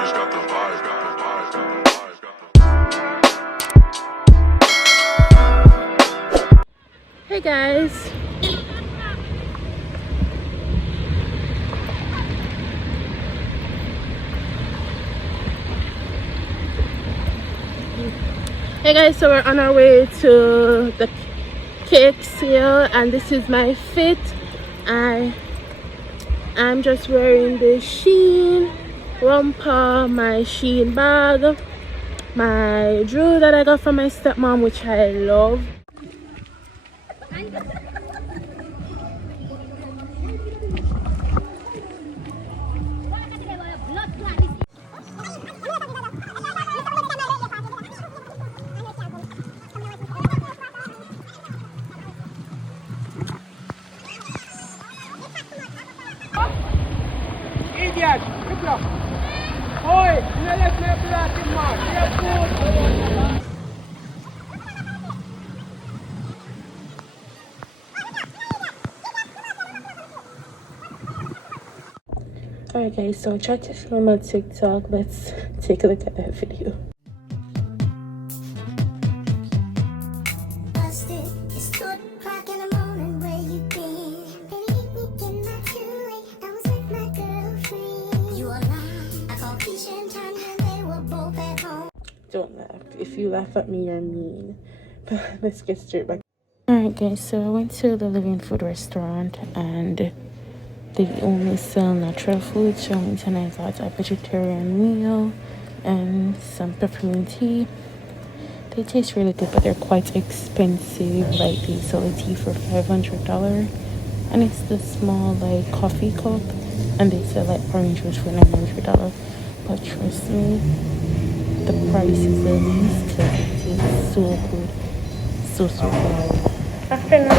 Hey guys. Hey guys, so we're on our way to the cake sale and this is my fit. I'm just wearing the Shein romper, my Shein bag, my jewelry that I got from my stepmom, which I love. Idiot! Look up! Oi! You let me blood in man! Alright guys, so I tried to film a TikTok. Let's take a look at that video. Don't laugh. If you laugh at me, you're mean. But let's get straight back. Alright guys, so I went to the Living Food restaurant and they only sell natural food, so I got a vegetarian meal and some peppermint tea. They taste really good, but they're quite expensive. Like they sell a tea for $500 and it's the small like coffee cup, and they sell like orange juice for $900. But trust me, the price is the least because it tastes so good. So good. Afternoon.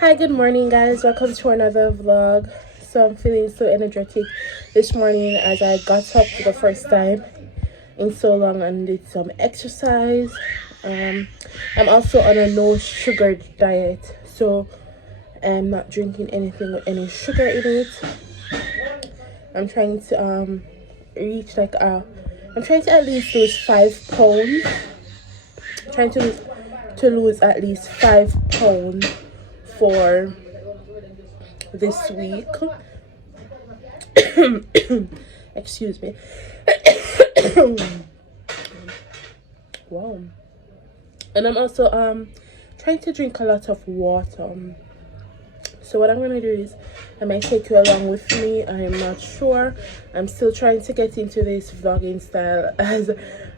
Hi, good morning guys, welcome to another vlog. So I'm feeling so energetic this morning as I got up for the first time in so long and did some exercise. I'm also on a no sugar diet, so I'm not drinking anything with any sugar in it. I'm trying to reach like I'm trying to at least lose 5 pounds. I'm trying to lose at least 5 pounds for this week. Excuse me. Wow. And I'm also trying to drink a lot of water. So what I'm gonna do is I might take you along with me. I'm not sure. I'm still trying to get into this vlogging style, as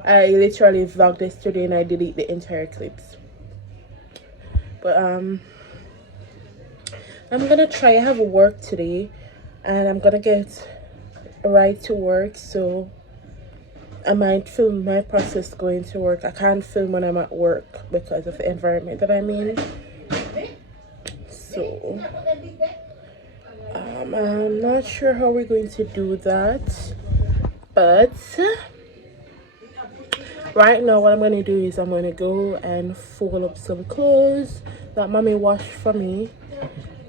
I literally vlogged yesterday and I delete the entire clips. But I'm gonna try. I have work today and I'm gonna get right to work, so I might film my process going to work. I can't film when I'm at work because of the environment that I'm in. So I'm not sure how we're going to do that, but right now what I'm going to do is I'm going to go and fold up some clothes that mommy washed for me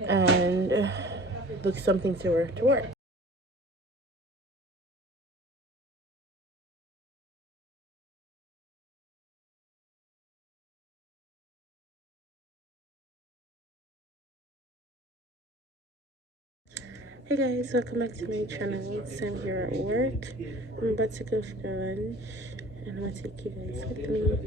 and look something to wear to work. Hey guys, welcome back to my channel. So I'm here at work. I'm about to go for lunch and I'm gonna take you guys with me.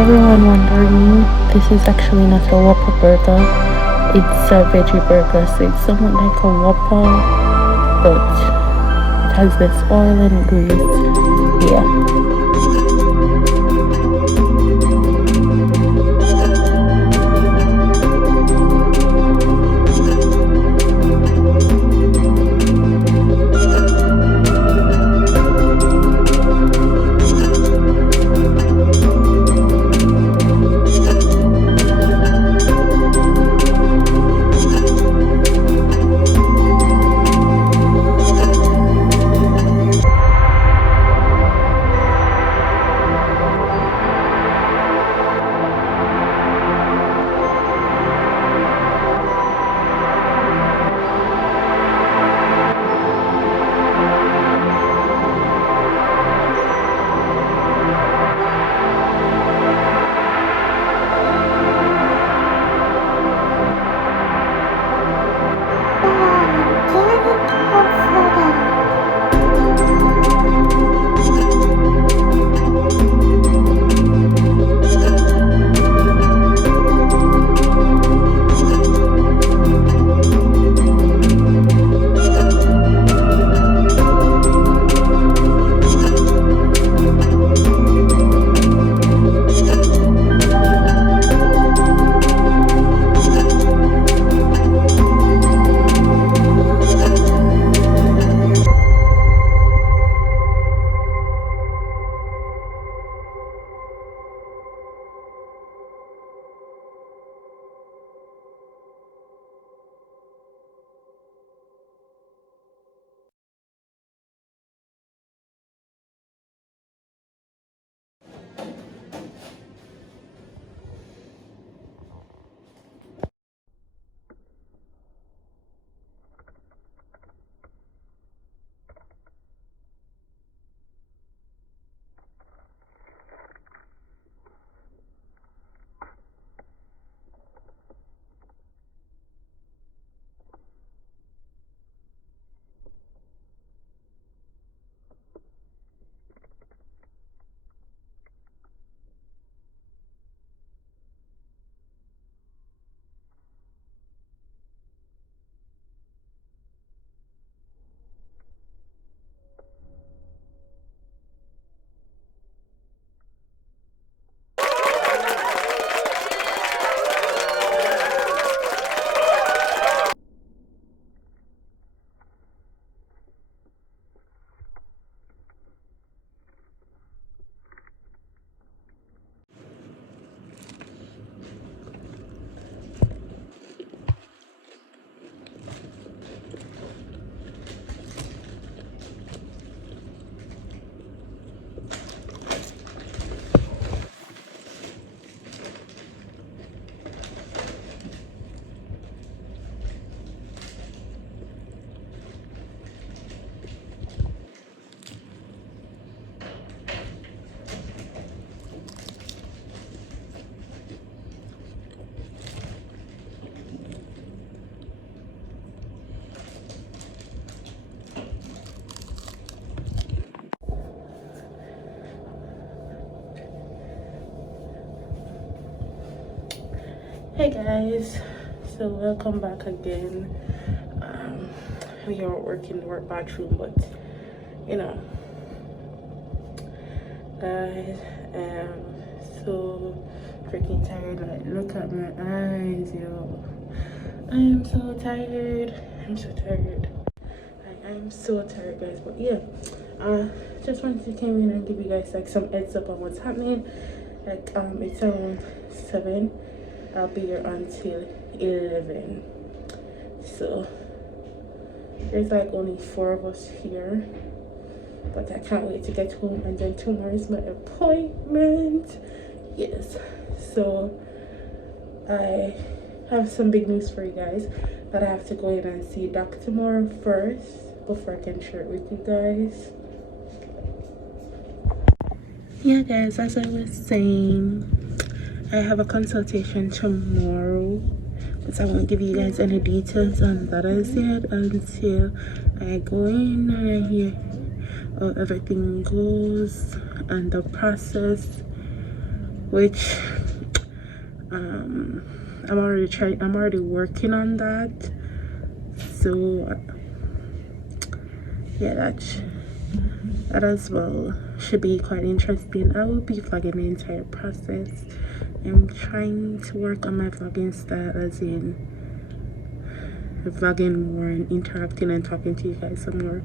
everyone wondering, this is actually not a Whopper burger. It's a veggie burger, so it's somewhat like a Whopper, but it has this oil and grease. Yeah. Hey guys, so welcome back again. We are working the work bathroom, but you know, guys, I'm so freaking tired. Like, look at my eyes, yo. I am so tired. I'm so tired. I'm so tired, guys. But yeah, just wanted to come in and give you guys like some heads up on what's happening. Like, it's around 7. I'll be here until 11. So there's like only 4 of us here, but I can't wait to get home, and then tomorrow is my appointment. Yes, so I have some big news for you guys, that I have to go in and see Doc tomorrow first before I can share it with you guys. Yeah guys, as I was saying, I have a consultation tomorrow, but I won't give you guys any details on that as yet until I go in and I hear how everything goes and the process. which I'm already working on that. So yeah, that as well should be quite interesting. I will be vlogging the entire process. I'm trying to work on my vlogging style, as in vlogging more and interacting and talking to you guys some more.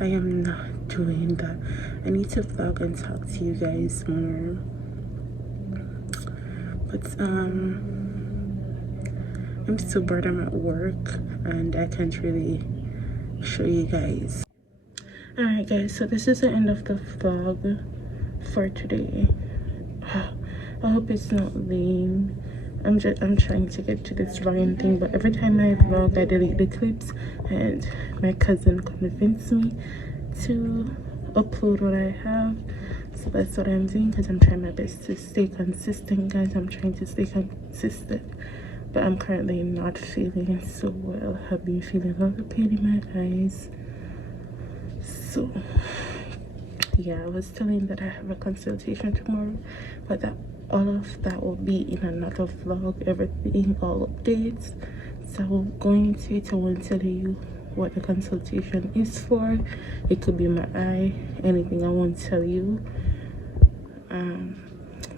I am not doing that. I need to vlog and talk to you guys more. But I'm so bored. I'm at work and I can't really show you guys. Alright guys, so this is the end of the vlog for today. I hope it's not lame. I'm trying to get to this vlogging thing, but every time I vlog I delete the clips, and my cousin convinced me to upload what I have. So that's what I'm doing, because I'm trying my best to stay consistent, guys. I'm trying to stay consistent, but I'm currently not feeling so well. I've been feeling a lot of pain in my eyes. So yeah, I was telling that I have a consultation tomorrow, but that all of that will be in another vlog, everything, all updates. So I'm going to won't tell you what the consultation is for. It could be my eye, anything, I won't tell you.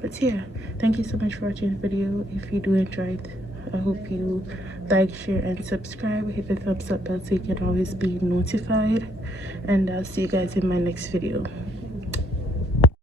But yeah, thank you so much for watching the video. If you do enjoy it, I hope you like, share, and subscribe. Hit the thumbs up bell so you can always be notified, and I'll see you guys in my next video.